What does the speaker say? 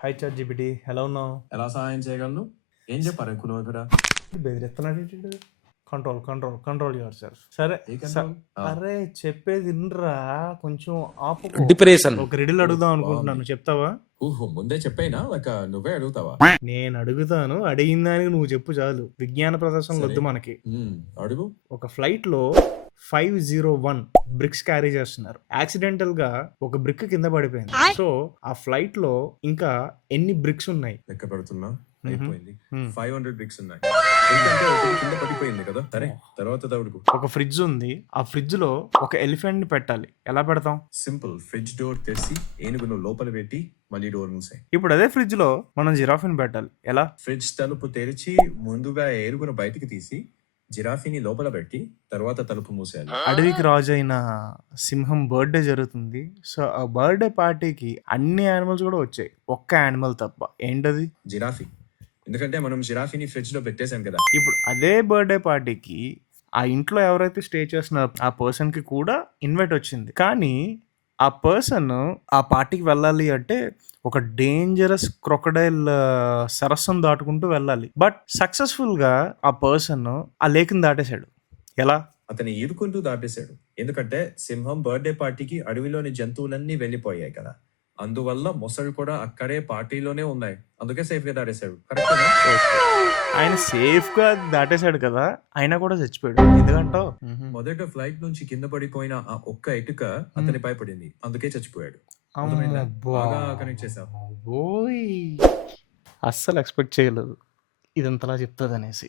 Hi chat GPT, ఎలా ఉన్నావు? ఎలా సహాయం చేయగలను? ఏం చెప్పారు ఎక్కువ ఇక్కడ? బెదిరిస్తున్నాడు ఏంటి? Control control control your self. సరే ఏ కంట్రోల్? అరే చెప్పేది వినరా, కొంచెం ఆపు. డిప్రెషన్. ఒక రిడిల్ అడుగుదాం అనుకుంటున్నాను, చెప్తావా? ఊహో, ముందే చెప్పైనా లేక నువ్వే అడుగుతావా? నేను అడుగుతాను, అడిగిన దానికి నువ్వు చెప్పు చాలు. విజ్ఞాన ప్రదర్శన వద్దు మనకి. అడుగు. ఒక ఫ్లైట్ లో 501 బ్రిక్స్ క్యారీ చేస్తున్నారు. యాక్సిడెంటల్ గా ఒక బ్రిక్ కింద పడిపోయింది. సో ఆ ఫ్లైట్ లో ఇంకా ఎన్ని బ్రిక్స్ ఉన్నాయి? లెక్క పెడుతున్నా. అయిపోయింది. మ్మ్. 500 బ్రిక్స్ ఉన్నాయి. ఎందుకంటే ఒకటి కింద పడిపోయింది కదా. సరే, తర్వాత దౌడుకు. ఒక ఫ్రిడ్జ్ ఉంది. ఆ ఫ్రిడ్జ్ లో ఒక ఎలిఫెంట్ ని పెట్టాలి. ఎలా పెడతాం? సింపుల్. ఫ్రిడ్జ్ డోర్ తెరిచి ఏనుగును లోపల పెట్టి మళ్ళీ డోర్ మూసాయి. ఇప్పుడు అదే ఫ్రిడ్జ్ లో మనం జిరాఫీని పెట్టాలి. ఎలా? ఫ్రిడ్జ్ తలుపు తెరిచి ముందుగా ఏనుగును బయటికి తీసి జిరాఫీని లోపల పెట్టి తర్వాత తలుపు మూసేయాలి. అడవికి రాజు అయిన సింహం బర్త్డే జరుగుతుంది. సో ఆ బర్త్డే పార్టీకి అన్ని యానిమల్స్ కూడా వచ్చాయి, ఒక్క యానిమల్ తప్ప. ఏంటది? జిరాఫీ. ఎందుకంటే మనం జిరాఫీని ఫ్రిడ్జ్ లో పెట్టేశాం కదా. ఇప్పుడు అదే బర్త్డే పార్టీకి ఆ ఇంట్లో ఎవరైతే స్టే చేస్తున్నారో ఆ పర్సన్ కి కూడా ఇన్వైట్ వచ్చింది. కానీ ఆ పర్సన్ ఆ పార్టీకి వెళ్ళాలి అంటే ఒక డేంజరస్ క్రొకడైల్ సరస్సును దాటుకుంటూ వెళ్ళాలి. బట్ సక్సెస్ఫుల్ గా ఆ పర్సన్ ఆ లేక్ని దాటేశాడు. ఎలా? అతని ఈదుకుంటూ దాటేశాడు. ఎందుకంటే సింహం బర్త్డే పార్టీకి అడవిలోని జంతువులన్నీ వెళ్ళిపోయాయి కదా. అందువల్ల మొసళ్ళు కూడా అక్కడే పార్టీలోనే ఉన్నాయి. అందుకే సేఫ్ గా దాటేశాడు. కరెక్టేనా? ఆయన సేఫ్ గా దాటేశాడు కదా, అయినా కూడా చచ్చిపోయాడు. ఎందుకంటావు? మొదట ఫ్లైట్ నుంచి కింద పడిపోయిన ఆ ఒక్క ఇటుక అతని పైపడింది. అందుకే చచ్చిపోయాడు. అర్థమైందా? బాగా కనెక్ట్ చేశావు. అస్సలు ఎక్స్పెక్ట్ చేయలేదు ఇదంతలా చెప్తుంది అనేసి.